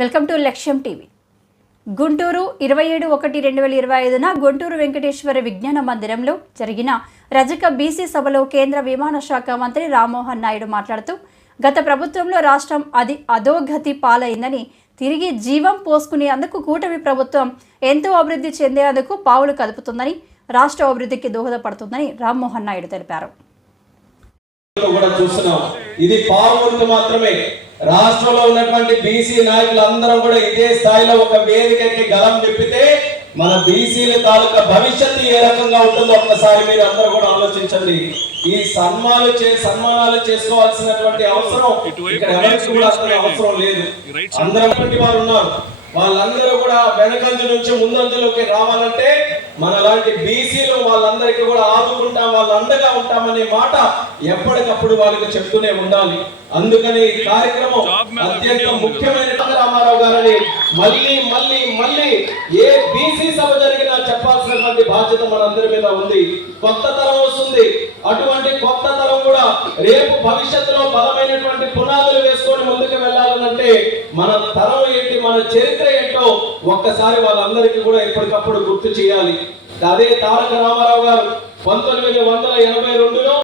Welcome to Lakshyam TV. Guntur ఇరవై ఏడు ఒకటి రెండు వేల ఇరవై ఐదున గుంటూరు వెంకటేశ్వర విజ్ఞాన మందిరంలో జరిగిన రజక బీసీ సభలో కేంద్ర విమాన శాఖ మంత్రి రామ్మోహన్ నాయుడు మాట్లాడుతూ గత ప్రభుత్వంలో రాష్ట్రం అది అధోగతి పాలైందని తిరిగి జీవం పోసుకునేందుకు కూటమి ప్రభుత్వం ఎంతో అభివృద్ధి చెందేందుకు పావులు కదుపుతుందని రాష్ట్ర అభివృద్ధికి దోహదపడుతుందని రామ్మోహన్ నాయుడు తెలిపారు. కూడా చూస్తున్నాం. ఇది మాత్రమే రాష్ట్రంలో ఉన్నటువంటి బీసీ నాయకులు అందరం కూడా ఇదే స్థాయిలో ఒక వేదికకి గలం విప్పితే మన బీసీల తాలూకా భవిష్యత్తు ఏ రకంగా ఉంటుందో ఒక్కసారి మీరు అందరూ కూడా ఆలోచించండి. ఈ సన్మానాలు చే సన్మానాలు చేసుకోవాల్సినటువంటి అవసరం ఇక్కడ ఎవరికి కూడా అవసరం లేదు. అందరం వారు ఉన్నారు. వాళ్ళందరూ కూడా వెనకంజు నుంచి ముందంజలోకి రావాలంటే మన లాంటి బీసీలు వాళ్ళందరికీ కూడా ఆదుకుంటాం వాళ్ళ అండగా ఉంటామనే మాట ఎప్పటికప్పుడు వాళ్ళకి చెప్తూనే ఉండాలి. అందుకని ఈ కార్యక్రమం అత్యంత ముఖ్యమైన రామారావు గారని మళ్ళీ మళ్ళీ మళ్ళీ ఏ బీసీ సభ జరిగినా చెప్పాల్సినటువంటి బాధ్యత మనందరి మీద ఉంది. కొత్త తరం వస్తుంది. అటువంటి కొత్త తరం కూడా రేపు భవిష్యత్తులో బలమైనటువంటి పునాదులు వేసుకొని ముందుకు వెళ్ళాలనంటే మన తరం ఏంటి? మన చరిత్ర ఏంటో ఒక్కసారి వాళ్ళందరికీ కూడా ఎప్పటికప్పుడు గుర్తు చేయాలి. అదే తారక రామారావు గారు పంతొమ్మిది వందల ఎనభై రెండులో